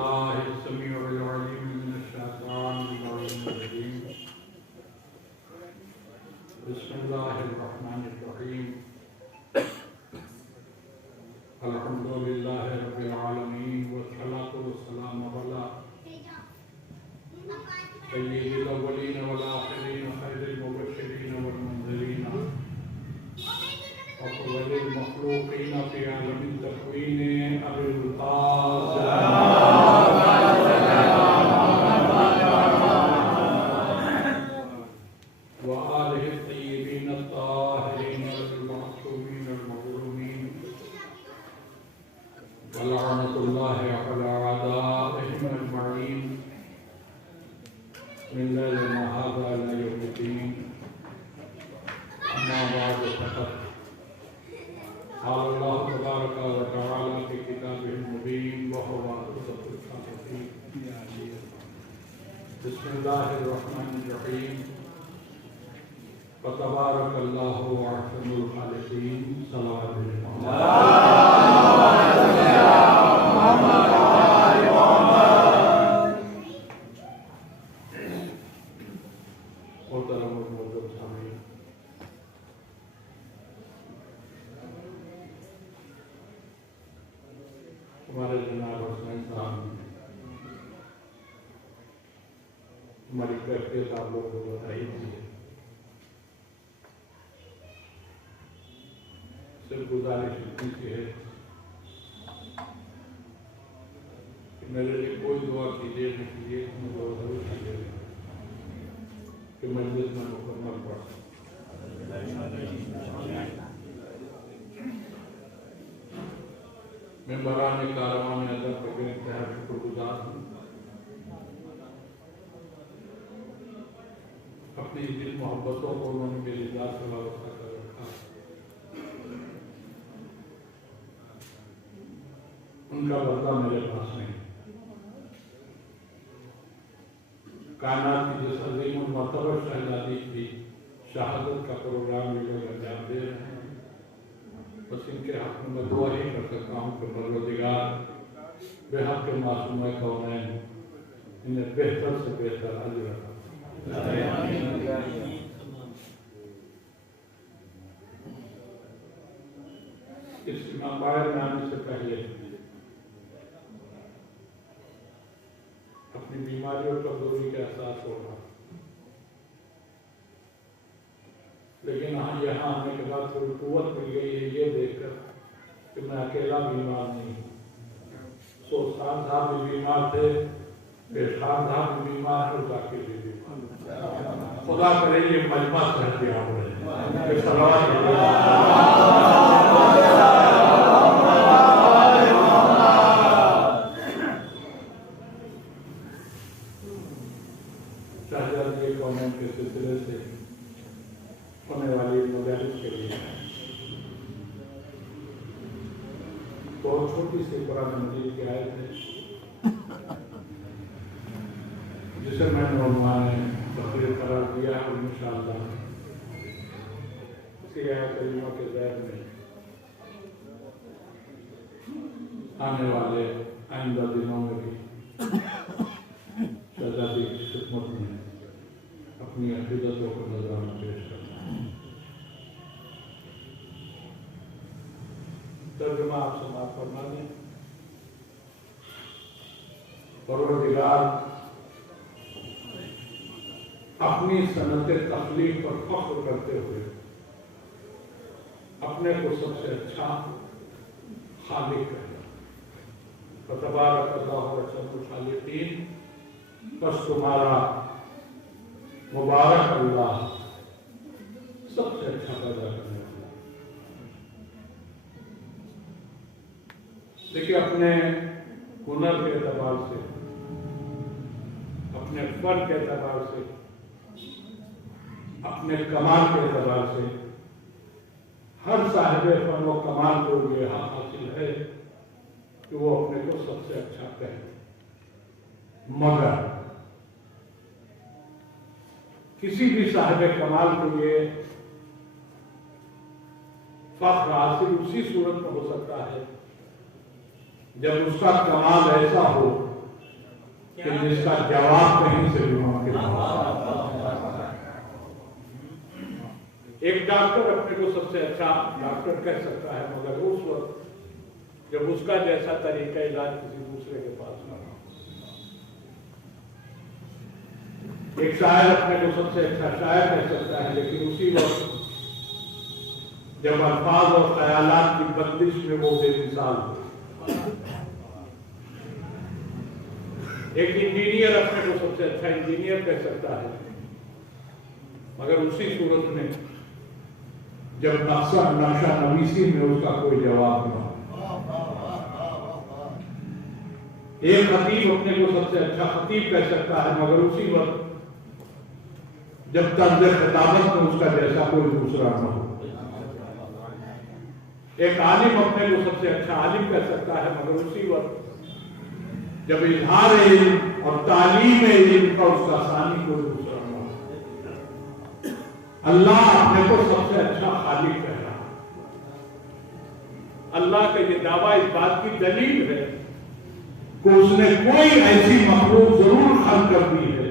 بالله السميع العليم من الشيطان الرجيم. بسم الله الرحمن الرحيم. الحمد لله رب العالمين والصلاة والسلام على سيد الأولين والآخرين خير المبشرين والمنذرين وأفضل المخلوقين في عالم التكوين أبي القاسم وآله الطيبين الطاهرين المعصومين المظلومين ولعنة الله على أعدائهم أجمعين من ليلنا هذا إلى يوم الدين. أما بعد فقد قال الله تبارك وتعالى في كتابه المبين وهو أصدق القائلين. بسم الله الرحمن الرحيم. فتبارك الله أحسن الخالقين. صلوات محترم اور معزز سامعین، ہمارے جناب حسین صاحب نے ہماری کیفیت آپ لوگوں کو بتائی تھی. صرف گزارش اتنی سی ہے کہ میرے لیے کوئی دعا کیجیے نہ کیجیے، میں دعا ضرور کیجیے کہ مجلس میں مکمل پڑھ سکوں. میں بران کاروان ادب کے بے انتہا شکر گزار ہوں. اپنی دل محبتوں کو انہوں نے میری ذات سے وابستہ کر رکھا. ان کا بدلہ میرے پاس نہیں. کائنات کی جس عظیم المرتبہ شہزادی کی شہادت کا پروگرام یہ لوگ انجام دے رہے ہیں، بس ان کے حق میں دعا ہی کر سکتا ہوں کہ پروردگار بے حق کے معصوم کونین انہیں بہتر سے بہتر اجر عطا. اس باہر میں آنے سے پہلے اپنی بیماری اور کمزوری کا احساس ہوگا، لیکن یہاں آنے کے بعد تھوڑی قوت مل گئی ہے یہ دیکھ کر کہ میں اکیلا بیمار نہیں ہوں. سان صاحب بھی بیمار تھے، پیشخان صاحب بھی بیمار ہے، ذاکر بھی بیمار. خدا کرے یہ مجمع صحتیاب رہے. شہزادی کونین کے سلسلے سے ہونے والی مجالس کے لیے بہت چھوٹی سی قرآن مجید کی آیت ہے جسے میں نے عنوان تقریر قرار دیا ہے. انشاءاللہ اسی آیت کریمہ کے ذیل میں آنے والے آئندہ دنوں میں بھی شہزادی کی خدمت میں اپنی عقیدتوں کو نظرانہ پیش کرنا ہے. ترجمہ آپ سماعت فرما دیں. پروردگار اپنی صنعت تخلیق پر فخر کرتے ہوئے اپنے کو سب سے اچھا خالق کہتا. فتبارک اللہ احسن الخالقین. بس تمہارا مبارک اللہ سب سے اچھا پیدا کرنے والا. دیکھیے اپنے ہنر کے اعتبار سے، اپنے فن کے اعتبار سے، اپنے کمال کے اعتبار سے ہر صاحب فن و کمال کو یہ حق حاصل ہے کہ وہ اپنے کو سب سے اچھا کہے. مگر کسی بھی صاحب کمال کو یہ فخر حاصل اسی صورت میں ہو سکتا ہے جب اس کا کمال ایسا ہو کہ جس کا جواب کہیں سے بھی ممکن ہو۔ ایک ڈاکٹر اپنے کو سب سے اچھا ڈاکٹر کہہ سکتا ہے، مگر اس وقت جب اس کا جیسا طریقہ علاج کسی دوسرے کے پاس نہ ہو۔ ایک شاعر اپنے کو سب سے اچھا شاعر کہہ سکتا ہے، لیکن اسی وقت جب الفاظ اور خیالات کی بندش میں وہ بے مثال ہو۔ ایک انجینئر اپنے کو سب سے اچھا انجینئر کہہ سکتا ہے، مگر اسی صورت میں جب نقشہ نویسی میں اس کا کوئی جواب نہ ہو۔ ایک خطیب اپنے کو سب سے اچھا خطیب کہہ سکتا ہے، مگر اسی وقت جب طرز خطابت میں اس کا جیسا کوئی دوسرا نہ ہو۔ ایک عالم اپنے کو سب سے اچھا عالم کہہ سکتا ہے، مگر اسی وقت جب اظہار علم اور تعلیم علم کا اس کا ثانی کوئی دوسرا نہ ہو۔ اللہ اپنے کو سب سے اچھا خالق کہہ رہا ہے۔ اللہ کا یہ دعویٰ اس بات کی دلیل ہے کہ اس نے کوئی ایسی مخلوق ضرور خلق کر دی ہے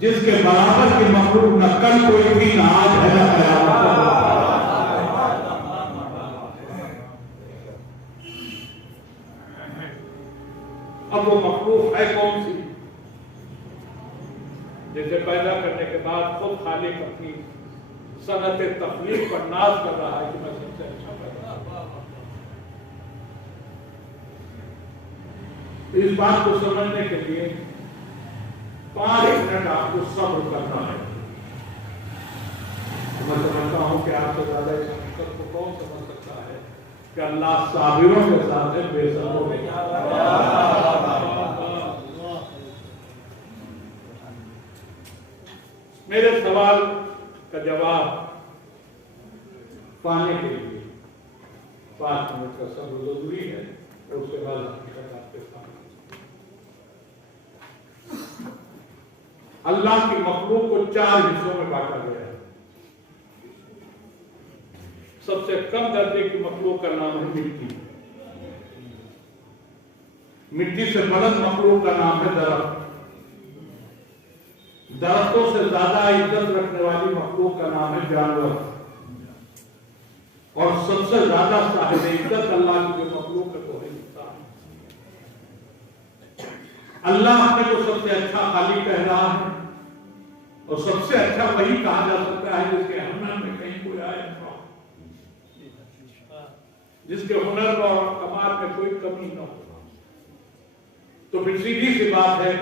جس کے برابر کی مخلوق نہ کل کوئی تھی، نہ آج ہے، نہ قیامت تک۔ اب وہ مخلوق ہے کون سی جسے پیدا کرنے کے بعد خود خالق اپنی صنعت تخلیق پر ناز کر رہا ہے کہ میں سب سے اچھا پیدا۔ اس بات کو سمجھنے کے لیے 5 منٹ آپ کو صبر کرنا ہے۔ میں سمجھتا ہوں کہ آپ سے زیادہ اس حقیقت کو کون سمجھ سکتا ہے کہ اللہ صابروں کے ساتھ ہے، بے صبروں کے ساتھ۔ میرے سوال کا جواب پانے کے لیے 5 منٹ کا صبر ضروری ہے، اور اس کے بعد حقیقت آپ کے سامنے۔ اللہ کی مخلوق کو 4 حصوں میں بانٹا گیا ہے۔ سب سے کم درجے کی مخلوق کا نام ہے مٹی۔ مٹی سے بلند مخلوق کا نام ہے درخت۔ درختوں سے زیادہ عزت رکھنے والی مخلوق کا نام ہے جانور۔ اور سب سے زیادہ صاحب عزت اللہ کی جو مخلوق ہے وہ ہے انسان۔ اللہ اپنے کو سب سے اچھا خالق کہہ رہا ہے، اور سب سے اچھا وہی کہا جا سکتا ہے جس کے ہنر میں کہیں کوئی آئے نہ ہو، جس کے ہنر اور کمال میں کوئی کمی نہ ہو۔ تو پھر سیدھی سی بات ہے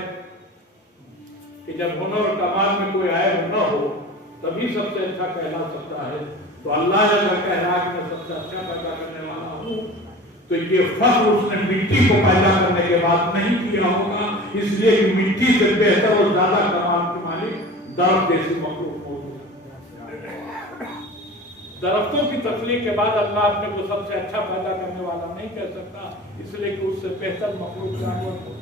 کہ جب ہنر اور کمال میں کوئی عیب نہ ہو تبھی سب سے اچھا کہلا سکتا ہے۔ تو اللہ جب کہہ رہا کہ میں سب سے اچھا پیدا کرنے والا ہوں، تو یہ فخر اس نے مٹی کو پیدا کرنے کے بعد نہیں کیا ہوگا، اس لیے کہ مٹی سے بہتر اور زیادہ کمال کی مالک درخت جیسی مخلوق موجود ہے۔ درختوں کی تخلیق کے بعد اللہ اپنے کو سب سے اچھا پیدا کرنے والا نہیں کہہ سکتا، اس لیے کہ اس سے بہتر مخلوق جانور ہو۔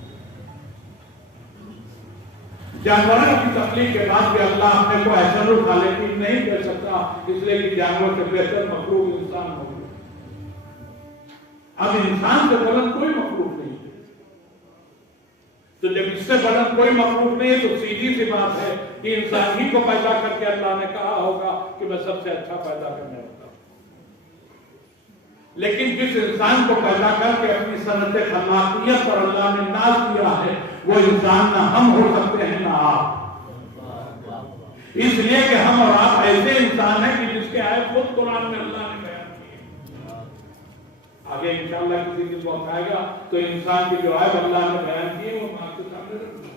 جانوروں کی تخلیق کے بعد بھی اللہ اپنے کو احسن الخالقین نہیں کہہ سکتا، اس لیے کہ جانور سے بہتر مخلوق انسان ہو۔ اب انسان سے بلند کوئی مخلوق نہیں ہے، تو جب اس سے بلند کوئی مخلوق نہیں ہے تو سیدھی سی بات ہے کہ انسان ہی کو پیدا کر کے اللہ نے کہا ہوگا کہ میں سب سے اچھا پیدا کرنے والا ہوں۔ لیکن جس انسان کو پیدا کر کے اپنی صنعت خلاقیت پر اللہ نے ناز کیا ہے، وہ انسان نہ ہم ہو سکتے ہیں نہ آپ، اس لیے کہ ہم اور آپ ایسے انسان ہیں کہ جس کے عیب خود قرآن میں اللہ نے بیان کیے۔ آگے انشاءاللہ کسی دن وقت آئے گا تو انسان کی جو عیب اللہ نے بیان کیے وہ آپ کے سامنے رکھیں۔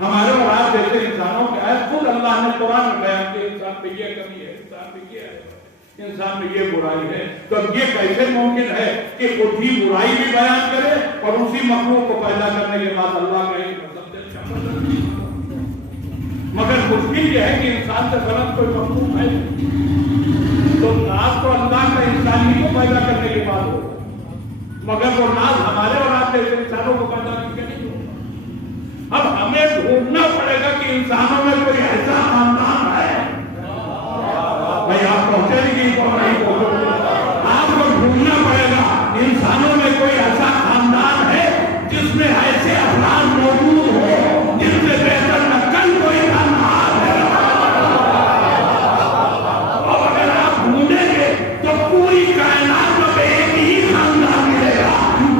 ہمارے اور آپ جیسے انسانوں کے عیب خود اللہ نے قرآن میں بیان کیے، انسان پہ یہ کمی ہے، انسان پہ یہ ہے، انسان میں یہ برائی ہے۔ تو اب یہ کیسے ممکن ہے کہ خود ہی برائی بھی بیان کرے اور اسی مخلوق کو پیدا کرنے کے بعد اللہ کہے کہ سب سے اچھا پیدا کرے؟ مگر مشکل یہ ہے کہ انسان سے بلند کوئی مخلوق ہے، تو ناز تو اللہ کا انسانی کو پیدا کرنے کے بعد ہو، مگر وہ ناز ہمارے اور آپ جیسے انسانوں کو پیدا کر کے نہیں ہو۔ اب ہمیں ڈھونڈنا پڑے گا کہ انسانوں میں کوئی ایسا خاندان ہے، بھائی آپ پہنچے نہیں تو نہیں پہنچے، آپ کو ڈھونڈنا پڑے گا انسانوں میں کوئی ایسا خاندان ہے جس میں ایسے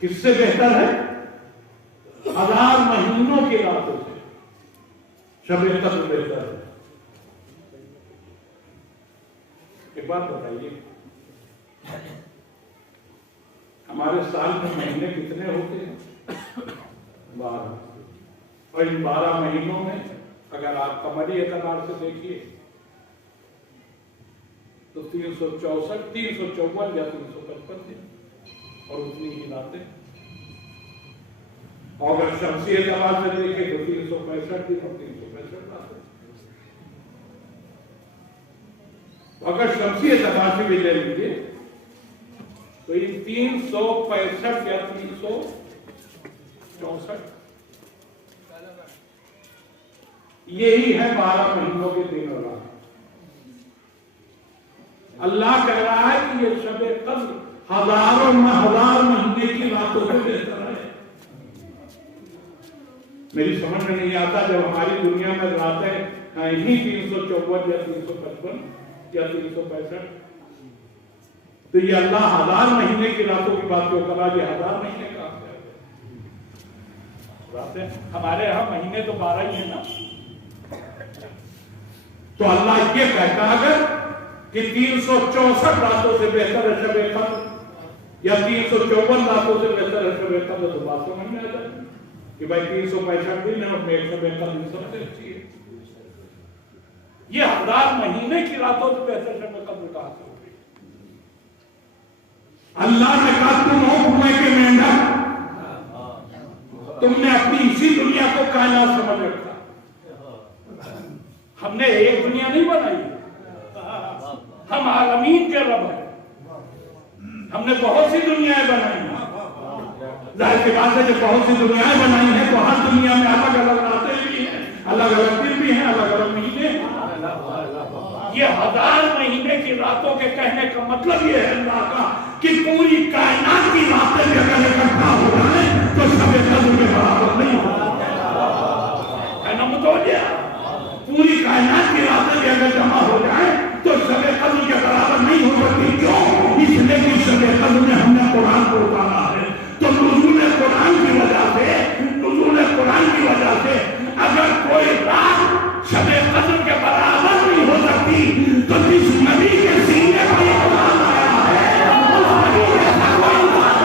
کس سے بہتر ہے؟ 1000 مہینوں کی راتوں سے شب قدر بہتر ہے۔ ایک بات بتائیے، ہمارے سال میں مہینے کتنے ہوتے ہیں؟ 12۔ اور ان 12 مہینوں میں اگر آپ قمری اعتبار سے دیکھیے تو 364 354 یا 355 دن اور اتنی ہی راتیں۔ اور اگر شمسی اعتبار سے دیکھیں تو 365 دن اور 365 راتیں۔ اگر شمسی اعتبار سے بھی لے لیجیے تو یہ 365 یا 364 یہی ہے 12 مہینوں کے دن اور رات۔ اللہ کہہ رہا ہے کہ یہ شب قدر 1000 مہینے کی راتوں سے بہتر ہے۔ میری سمجھ میں نہیں آتا جب ہماری دنیا میں راتیں ہی 354 یا 355 یا 365 تو یہ اللہ 1000 مہینے کی راتوں کی بات کیوں کر رہا؟ یہ 1000 مہینے کہاں سے راتیں؟ ہمارے یہاں مہینے تو 12 ہی ہیں نا۔ تو اللہ یہ کہتا اگر کہ 364 راتوں سے بہتر ہے شب قدر یا 354 راتوں سے بہتر ہے شب قدر، تو بات سمجھ میں آ جائے کہ بھائی 365 دن ہے اور میں شب قدر سب سے اچھی ہے۔ یہ 1000 مہینے کی راتوں سے بہتر شب قدر کہاں سے ہوگی؟ اللہ نے کہا تم ہو کنویں کے مینڈک، تم نے اپنی اسی دنیا کو کائنات سمجھ رکھا۔ ہم نے ایک دنیا نہیں بنائی، ہم عالمین کے رب ہیں۔ ہم نے بہت سی دنیایں بنائی ہیں۔ ظاہر سی بات ہے جب بہت سی دنیایں بنائی ہیں تو ہر دنیا میں الگ الگ راتیں بھی ہیں، الگ الگ دن بھی ہیں، الگ الگ مہینے ہیں۔ یہ 1000 مہینے کی راتوں کے کہنے کا مطلب یہ ہے اللہ کا کہ پوری کائنات کی راتیں بھی اگر اکٹھا ہو جائیں تو شب قدر کے برابر نہیں ہوگا۔ ہے نا متوجہ؟ پوری کائنات کی راتیں بھی اگر جمع ہو جائیں تو شب قدر کے برابر نہیں ہو سکتی۔ کیوں؟ اس لیے کہ شب قدر میں ہم نے قرآن کو اتارا ہے، تو نزول قرآن کی وجہ سے اگر کوئی رات شب قدر کے برابر نہیں ہو سکتی تو جس نبی کے سینے پر یہ قرآن آیا ہے اس نبی جیسا کوئی انسان نہیں۔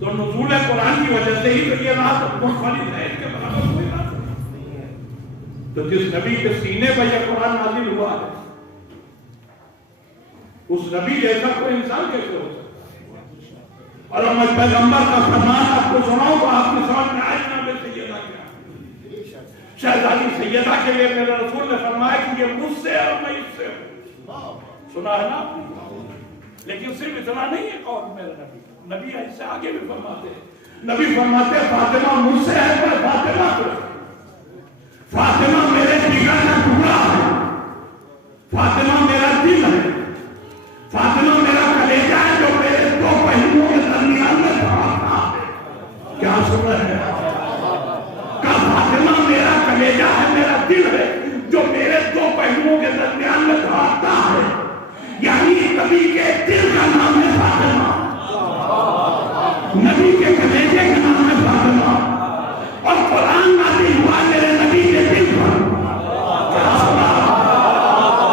تو نزول قرآن کی وجہ سے ہی تو یہ رات منفرد ہے، اس کے برابر کوئی رات نہیں ہے۔ تو جس نبی کے سینے پر یہ قرآن نازل ہوا ہے اس نبی جیسا کوئی انسان کیسے ہو سکتا ہے؟ اور میں پیغمبر کا فرمان آپ کو سناؤں تو آپ کی سمجھ میں آئے نام سیدہ کیا؟ شہزادی سیدہ کے لیے میرے رسول نے فرمایا کہ یہ مجھ سے اور میں اس سے ہوں۔ سنا ہے نا؟ لیکن صرف اتنا نہیں ہے قول میرے نبی اس سے آگے بھی فرماتے ہیں۔ نبی فرماتے ہیں فاطمہ مجھ سے ہے پر فاطمہ کو، فاطمہ میرے جگر کا ٹکڑا ہے، فاطمہ میرا دل ہے، فاطمہ میرا کلیجہ ہے جو میرے دو پہلوؤں کے درمیان میں دھڑکتا ہے۔ کیا سن رہے ہیں؟ کہ فاطمہ میرا کلیجہ ہے، میرا دل ہے جو میرے دو پہلوؤں کے درمیان میں دھڑکتا ہے۔ یعنی نبی کے دل کا نام ہے فاطمہ، نبی کے کلیجے کا نام ہے فاطمہ، اور قرآن نازل ہوا میرے نبی کے دل پر۔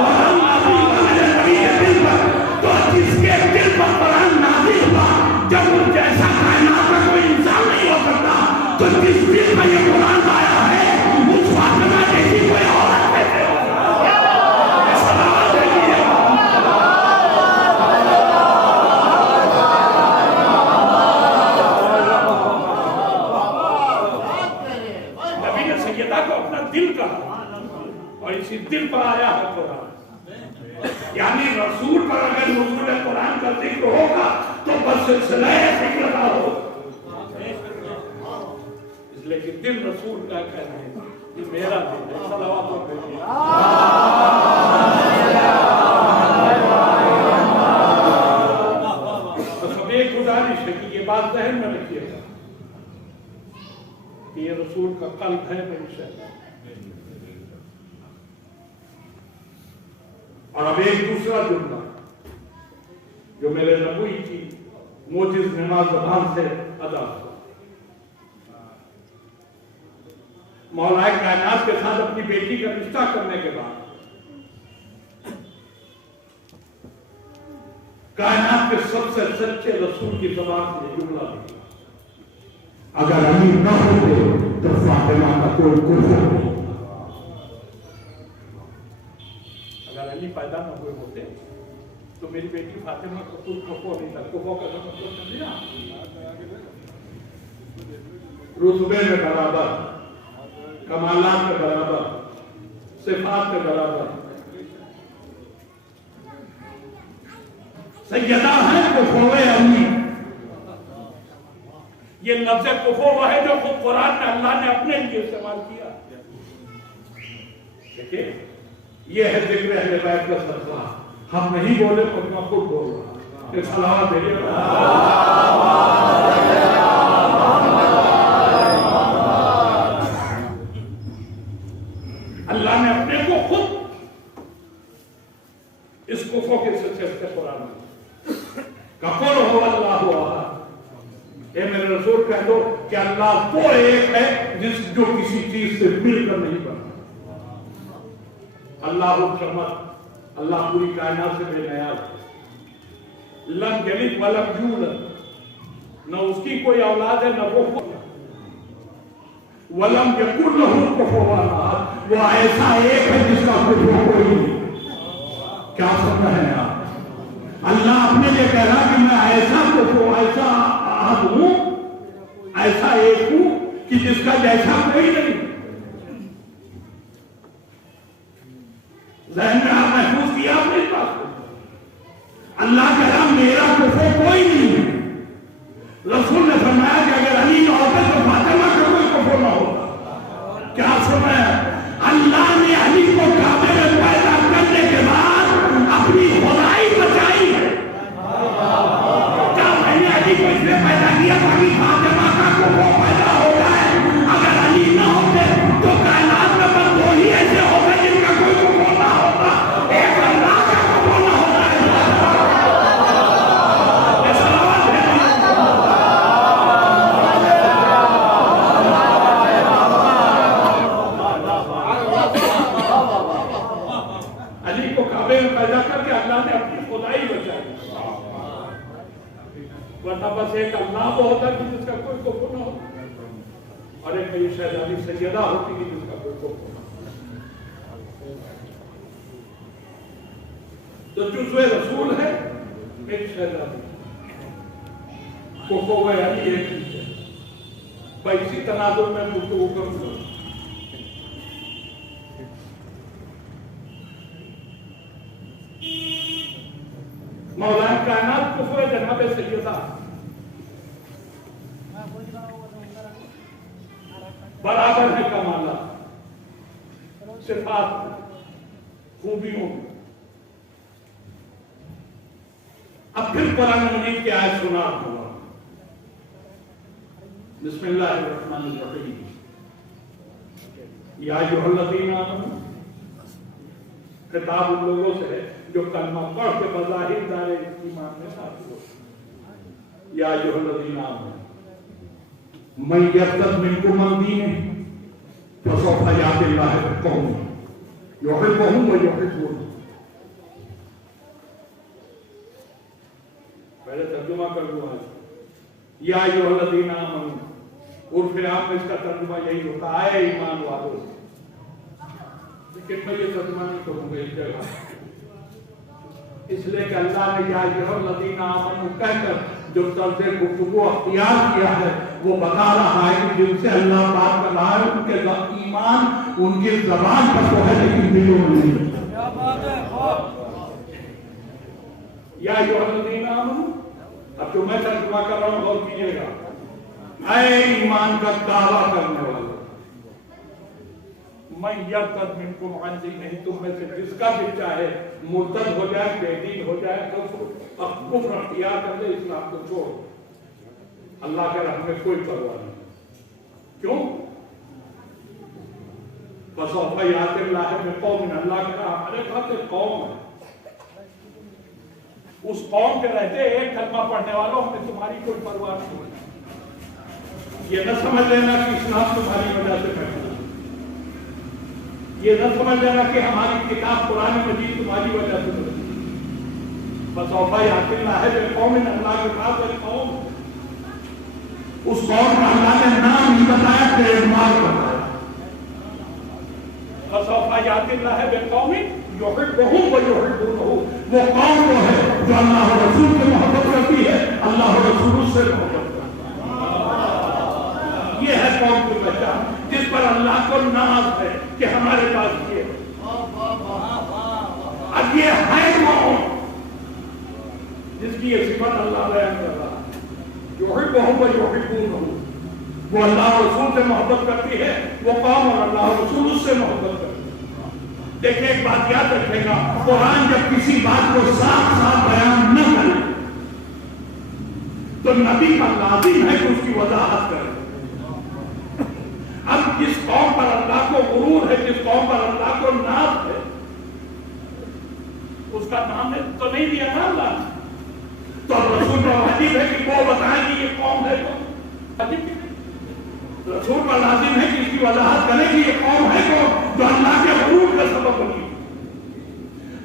قرآن نازل ہوا میرے نبی کے دل پر، تو جس کے دل پر قرآن نازل ہوا جب ان جیسا کائنات کا کوئی انسان نہیں ہو سکتا تو جس دل پر یہ قرآن آیا ہے اس فاطمہ جیسی کوئی عورت کیسے ہو؟ دل پر آیا ہے قرآن۔ یعنی رسول پر اگر نزول قرآن کا ذکر ہوگا تو بس سلسلہ ذکر کا ہوگا، اس لیے کہ دل رسول کا کہنا ہے یہ میرا دل ہے، صلوات و تسلیم۔ بس اب ایک گزارش ہے کہ یہ بات ذہن میں رکھیے گا کہ یہ رسول کا قلب ہے میری شہر۔ اور اب ایک دوسرا جملہ جو میرے نبوی کی موجز نماز زبان سے ادا ہوا، مولا کائنات کے ساتھ اپنی بیٹی کا رشتہ کرنے کے بعد کائنات کے سب سے سچے رسول کی زبان سے یہ جملہ نکلا، اگر علی نہ ہوتے تو فاطمہ کا کوئی کفر نہیں، اگر علی پیدا نہ ہوئے ہوتے تو میری بیٹی فاطمہ کو کوئی کفر نہیں تھا۔ کفر کا مطلب سمجھا، رتبے میں برابر، کمالات کے برابر، صفات کے برابر، سیدہ ہے کفوے علی۔ یہ لفظ کفوہ ہے جو خود قرآن میں اللہ نے اپنے لیے استعمال کیا۔ دیکھیں یہ ہے ذکر اہل بیت کا صدقہ، ہم نہیں بولے تو میں خود بول رہا ہوں۔ صلوات بھیجیے اللہ نے اپنے کو خود اس کفر کے سلسلے سے قرآن میں کفر ہو اللہ احد، اے میرے رسول کہہ دو کہ اللہ وہ ایک ہے جو کسی چیز سے مل کر نہیں بنا۔ اللہ الصمد، اللہ پوری کائنات سے بے نیاز، لم یلد ولم یولد، نہ اس کی کوئی اولاد ہے نہ وہ ولم یکن لہ کفوا احد، وہ ایسا ایک ہے جس کا کفوا کوئی نہیں۔ کیا سمجھ ہے آپ؟ اللہ اپنے لیے کہہ رہا کہ میں ایسا کفوا، ایسا احد ہوں، ایسا ایک ہوں کہ جس کا جیسا کوئی نہیں۔ ذہن میں آپ محفوظ کیا آپ نے اس بات کو؟ اللہ کہہ رہا میرا کفوا کوئی نہیں ہے۔ رسول نے فرمایا کہ اگر علی نہ ہوتا تو فاطمہ کا کوئی کفر نہ ہوتا۔ کیا فرمایا؟ اللہ نے علی کو کعبے میں پیدا کرنے کے بعد اپنی خدائی بچائی ہے۔ کیا میں نے علی کو اس لیے پیدا کیا تاکہ فاطمہ کا کفر پیدا ہو جائے؟ اگر علی نہ ہوتے تو کائنات میں بس وہی ایسے ہوتے جن کا کوئی کفر نہ ہوتا، ایک اللہ کا کفر نہ ہوتا ہے۔ پیدا کر کے اللہ نے اپنی خدائی بچائی، ورنہ بس ایک اللہ وہ ہوتا کہ جس کا کوئی کفر نہ ہوتا، اور ایک میری شہزادی سیدہ ہوتی کہ جس کا کوئی کفر نہ ہوتا۔ تو جزوے رسول ہے میری شہزادی، کفر علی ایک چیز ہے۔ بھائی اسی تناظر میں گفتگو کروں گا۔ مولا کائنات کفر جناب سیدہ، برابر ہے کمالات، صفات، خوبیوں۔ اب پھر قرآن مجید کی آیت سنا ہوا، بسم اللہ الرحمن الرحیم، یا ایھا الذین آمنوا، خطاب ان لوگوں سے ہے جو کلمہ پڑھ کے بظاہر دار ایمان میں داخل ہو۔ یا ایھا الذین آمنوا من یرتد منکم عن دینہ فسوف یأتی اللہ بقوم یحبهم ویحبونه۔ پہلے ترجمہ کر دوں آج، یا ایھا الذین آمنوا، عرف عام میں اس کا ترجمہ یہی ہوتا ہے ایمان والوں، لیکن میں یہ ترجمہ نہیں کروں گا اس جگہ، اس لیے کہ اللہ نے یا ایھا الذین آمنوا کہہ کر جو طرز گفتگو اختیار کیا ہے وہ بتا رہا ہے کہ جن سے اللہ بات کر رہا ہے ان کے ایمان ان کی زبان پر تو ہے لیکن دلوں میں نہیں۔ یا ایھا الذین آمنوا، اب جو میں ترجمہ کر رہا ہوں غور کیجیے گا، اے ایمان کا دعویٰ کرنے والے، من یرتد منکم عن دینہ، تم میں سے جس کا بھی چاہے مرتد ہو جائے، بے دین ہو جائے، کفر اختیار کر لے، اسلام کو چھوڑ، اللہ کے رحم میں کوئی پرواہ نہیں۔ کیوں؟ فسوف یأتی اللہ بقوم، اللہ کے راہ ہمارے خاطر قوم ہے، اس قوم کے رہتے ایک کلمہ پڑھنے والوں ہمیں تمہاری کوئی پرواہ نہیں ہوئی۔ یہ نہ سمجھ لینا کہ اسلام تمہاری وجہ سے پیدا، یہ نہ سمجھ لینا کہ ہماری کتاب قرآن مجید تمہاری وجہ سے پیدا۔ فسوف یأتی اللہ بقوم، اللہ کے پاس ایک قوم، اس قوم کا اللہ نے نام ہی بتایا، ٹریڈ مارک بتایا۔ فسوف یأتی اللہ بقوم یحبہم ویحبونہ، وہ قوم وہ ہے جو اللہ و رسول سے محبت کرتی ہے، اللہ و رسول سے محبت کرتی ہے۔ یہ ہے قوم کی پہچان، جس پر اللہ کو ناز ہے کہ ہمارے پاس یہ ہے۔ اب یہ ہے قوم جس کی یہ صفت اللہ بیان کر رہا ہے، یحبہم ویحبونہ، وہ اللہ و رسول سے محبت کرتی ہے، وہ قوم اور اللہ و رسول سے محبت کرتی ہے۔ دیکھیں ایک بات یاد رکھے گا، قرآن جب کسی بات کو صاف صاف بیان نہ کرے تو نبی کا لازم ہے کہ اس کی وضاحت کرے۔ اب جس قوم پر اللہ کو غرور ہے، جس قوم پر اللہ کو ناز ہے، اس کا نام ہے تو نہیں دیا نا اللہ، تو رسول پر واجب ہے کہ وہ بتائیں کہ یہ قوم ہے، رسول پر لازم ہے کہ اس کی وضاحت کریں کہ یہ قوم ہے جو اللہ کے غرور کا سبب بنی۔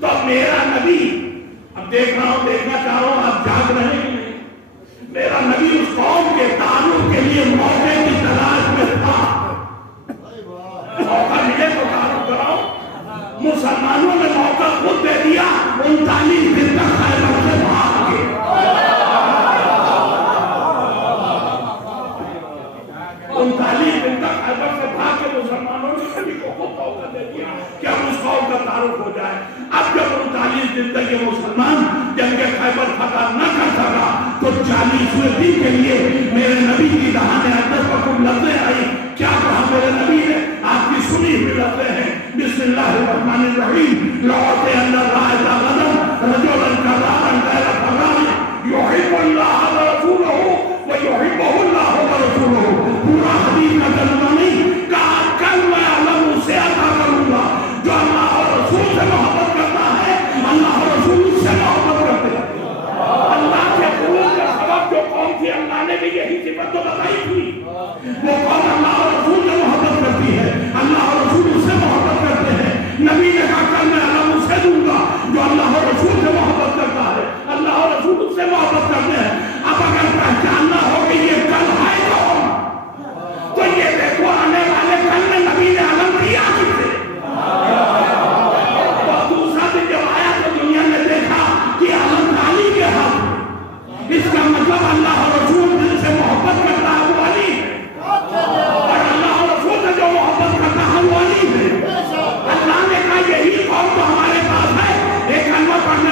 تو اب میرا نبی، اب دیکھ رہا ہوں، دیکھنا چاہ رہا ہوں آپ جاگ رہے ہیں کہ نہیں، میرا نبی اس قوم کے تعلق کے لیے موقع کی تلاش میں تھا، موقع ملے تو تعلق کراؤ۔ مسلمانوں نے موقع خود دے دیا، 39 دن تک خیبر سے بھاگ گئے، 39 دن تک خیبر سے بھاگ کے مسلمانوں نے نبی کو خود موقع دے دیا کہ اب اس قوم کا تعارف ہو جائے۔ اب جب 39 دن تک یہ مسلمان جنگ خیبر فتح نہ کر سکا تو 40ویں دن کے لیے میرے نبی کی دہان اقدس پر کچھ لفظیں آئی۔ کیا کہا میرے نبی نے؟ آپ کی سنی ہوئی لفظیں ہیں، بسم اللہ الرحمن الرحیم، لعوت اندر رائد غدم رجولا کرارا غیر فرار یحب اللہ ورسولہ ویحبہ اللہ ورسولہ۔ پورا حدیث کا ترجمہ نہیں کہا، کل میں علم اسے عطا کروں گا جو اللہ اور رسول سے محبت کرتا ہے، اللہ اور رسول سے محبت کرتے ہیں۔ اللہ کے قرون کا سبب جو قوم تھی، اللہ نے بھی یہی صفت تو بتائی تھی، وہ قوم اللہ اور رسول سے محبت کرتی ہے، اللہ اور رسول سے محبت کرتے ہیں۔ نبی نے کہا کل میں علم اسے دوں گا جو اللہ اور رسول سے محبت کرتا ہے، اللہ اور رسول سے محبت کرتے ہیں۔ اب اگر پہچاننا ہو کہ یہ کل ہے کون، تو یہ دیکھو آنے والے کل میں نبی نے علم دیا کسے۔ تو دوسرا دن جب آیا تو دنیا نے دیکھا کہ علم علی کے ہاتھ، اس کا مطلب اللہ اور رسول دل سے محبت کرتا ہے وہ علی ہے، اور اللہ اور رسول سے جو محبت کرتا ہے وہ علی ہے۔ اللہ نے کہا یہی قوم تو ہمارے پاس ہے، ایک کلمہ پڑھنے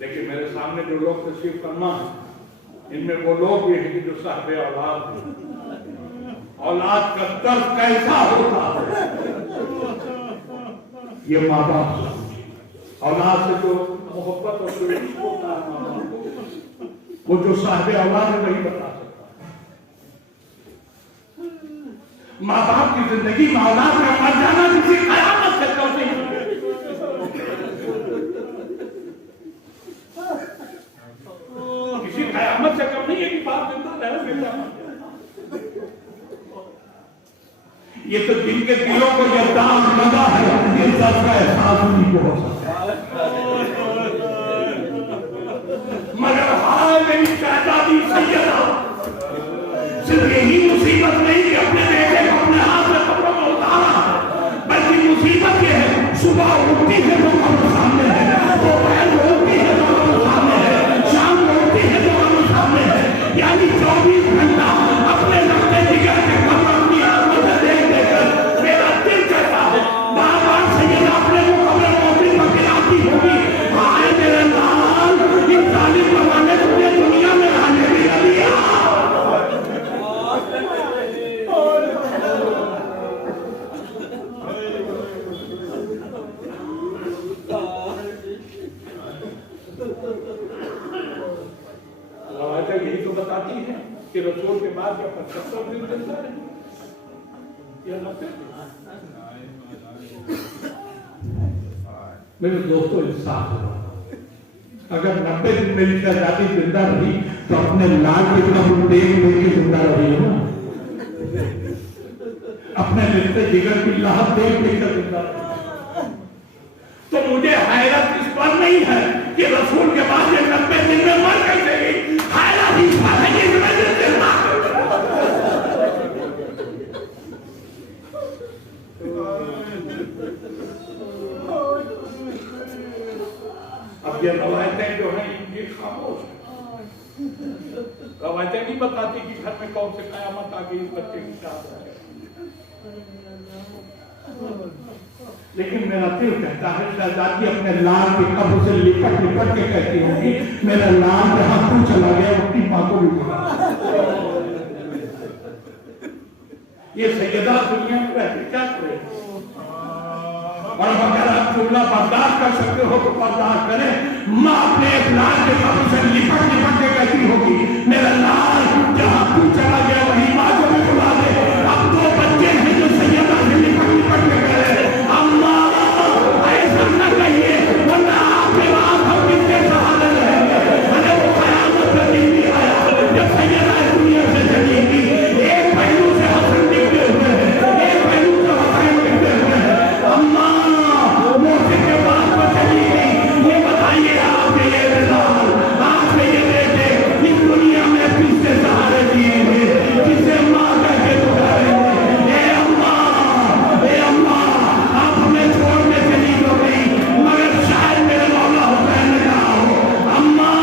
لیکن میرے سامنے جو لوگ تشریف فرما ہیں ان میں وہ لوگ بھی ہیں جو صاحب اولاد ہیں. اولاد کا درد کیسا ہوتا ہے یہ ماں باپ سے اولاد سے جو محبت اور جو عشق ہوتا ہے ماں باپ کو وہ جو صاحب اولاد ہے وہی بتا سکتا ہے. ماں باپ کی زندگی میں اولاد کا مر جانا کسی قیامت سے کم نہیں ہے. کسی قیامت سے کم نہیں ہے کہ باپ زندہ رہے بیٹا. یہ تو جن کے دلوں کو یہ داغ لگا ہے اس درد کا احساس نہیں ہو سکتا. مگر ہائے میری شہزادی سیدہ صرف یہی مصیبت نہیں کہ اپنے بیٹے کو اپنے ہاتھ میں قبروں میں اتارا بلکہ مصیبت یہ ہے صبح اٹھتی ہے تو قبر سامنے ہے, دوپہر اٹھتی ہے تو قبر سامنے ہے, شام اٹھتی ہے تو قبر سامنے ہے. یعنی 24 گھنٹہ اپنے لگتے جگر کے قبر اپنی آنکھوں سے دیکھ دے کر میرا دل کہتا ہے بار بار سیدہ اپنے کو قبر موتی پر گراتی ہوگی. ہائے میرے لال ان ظالم زمانے تجھے دنیا میں آنے دیا دیا. یہی تو بتاتی ہے کہ رسول کے بعد کیا 75 دن زندہ ہے یا 90. میرے دوستوں انصاف ہے. اگر 90 دن میری شہزادی زندہ رہی تو اپنے لال کی طرف دیکھ لے کے زندہ رہی ہے نا. اپنے رشتے جگر کی لہر دیکھ دیکھ کر زندہ رہی. تو مجھے حیرت اس پر نہیں ہے کہ رسول کے بعد یہ 90 دن میں مر کیسے گئی. حیرت اس پر ہے کہ میں زندہ. اب یہ روایتیں جو ہیں یہ خاموش ہیں. روایتیں نہیں بتاتی کہ گھر میں کون سے قیامت آ گئی بچے کی شادی ہے. لیکن میرا دل کہتا ہے شہزادی اپنے لال کے قبر سے لپٹ لپٹ کے کہتی ہوگی میرا لال جہاں تو چلا گیا اپنی ماں کو بھی بلا. یہ سیدہ دنیا میں رہتی کیا کرے. اور اگر آپ جملہ برداشت کر سکتے ہو تو برداشت کریں. ماں اپنے ایک لال کے قبر سے لپٹ لپٹ کے کہتی ہوگی میرا لال جہاں تو چلا گیا وہی ماں کو بھی بلا دے. اب 2 بچے ہیں جو سیدہ سے لپٹ لپٹ کے کہہ رہے ہیں اماں ایسا نہ کہیے ورنہ آپ کے بعد ہم کس کے سہارے رہیں گے. ارے وہ قیامت کا دن بھی آیا جب سیدہ دنیا سے چلی گئی. ایک پہلو سے حسن دکھتے ہوئے ہیں, ایک پہلو سے حسین دکھتے ہوئے ہیں. اماں موت کے بعد وہ چلی گئی. یہ بتائیے آپ کے یہ رضال آپ کے یہ بیٹے اس دنیا میں کس سے سہارے دیے گے جسے ماں کہہ کے پکاریں گے. اے اماں آپ ہمیں چھوڑ کے چلی تو گئی مگر شاید میرے مولا حسین نے کہا ہو اماں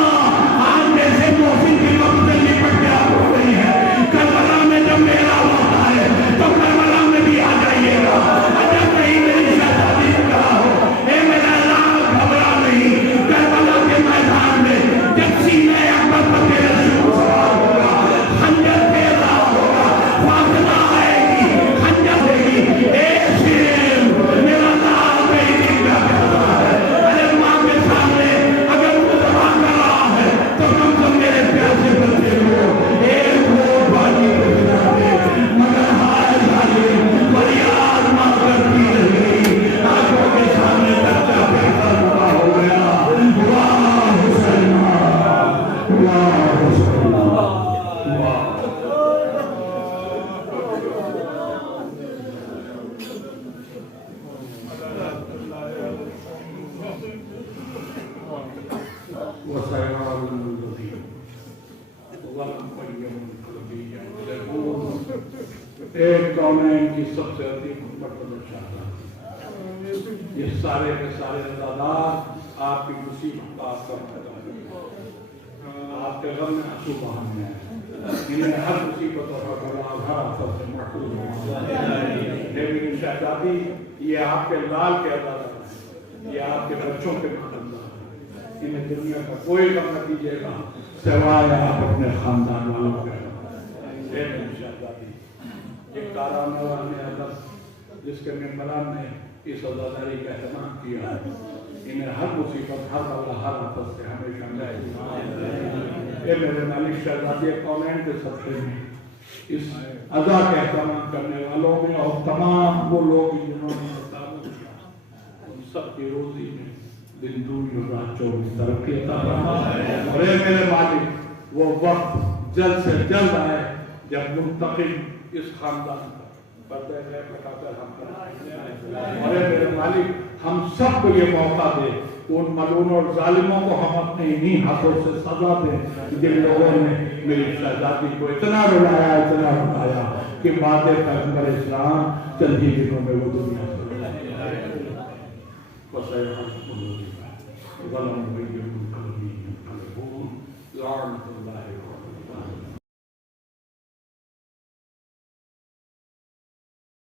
آپ جیسے محسن کی وقت سے لپٹ کے آپ ہو گئی ہے. کربلا میں جب میرا وقت آئے تو کربلا میں بھی آ جائیے گا. اگر کہیں میری شہزادی نے کہا ہو اے میرا لال گھبرا نہیں کربلا کے میدان میں جب سینے اکبر پر تیرے شروع سوار ہوگا خنجر پھیر رہا ہوگا فاطمہ آئے گی خنجر دے گی. اے شیر میرا لال میری دل کا کہتا ہے ارے ماں کے سامنے اگر وہ دبا کر رہا ہے تو کم سے میرے پیاسے بچے کو ایک ووٹ بازی کو بنا دے. مگر ہائے ظالم فریاد ماں کرتی رہی آنکھوں کے سامنے بچہ پیسہ ہوا ہو گیا. واہ حسین واہ حسین واہ. ایک کونین کی سب سے عظیم حکمت بادشاہ. یہ سارے کے سارے تعداد آپ کی مصیبت آپ کا پیدا ہے. آپ کے غم میں آنسو بہانے ہیں. انہیں ہر مصیبت اور ہر آفت سے محفوظ ہوں. میری شہزادی یہ آپ کے لال کے عدالت ہے, یہ آپ کے بچوں کے خاندان ہے. انہیں دنیا کا کوئی غم نہ دیجیے گا سوائے آپ اپنے خاندان والوں کے اے میری شہزادی ایک کارانہ والے حضرت جس کے ممبران نے اس عزاداری کا اہتمام کیا ہے انہیں ہر مصیبت ہر بلا ہر آفت سے ہمیشہ محفوظ اے میرے مالک شہزادی کونین کے صدقے میں اس عزا کا اہتمام کرنے والوں میں اور تمام وہ لوگ جنہوں نے تعاون کیا ان سب کی روزی میں دن دوری اور رات 24 ترقی عطا فرمائے اور اے میرے مالک وہ وقت جلد سے جلد آئے جب منتقم اس خاندان کا پردہ غیب لگا کر ہم پر اور اے میرے مالک ہم سب کو یہ موقع دے ان ملعون اور ظالموں کو ہم اپنے انہی ہاتھوں سے سزا دیں جن لوگوں نے میری شہزادی کو اتنا رلایا کہ بعد پیغمبر اسلام چند ہی دنوں میں وہ دنیا سے وَسَيَحْمُلُ ظَلَمُ بَيْنَ الْقَلْبِ يَنْقَلِبُونَ لَعْنَةُ اللَّهِ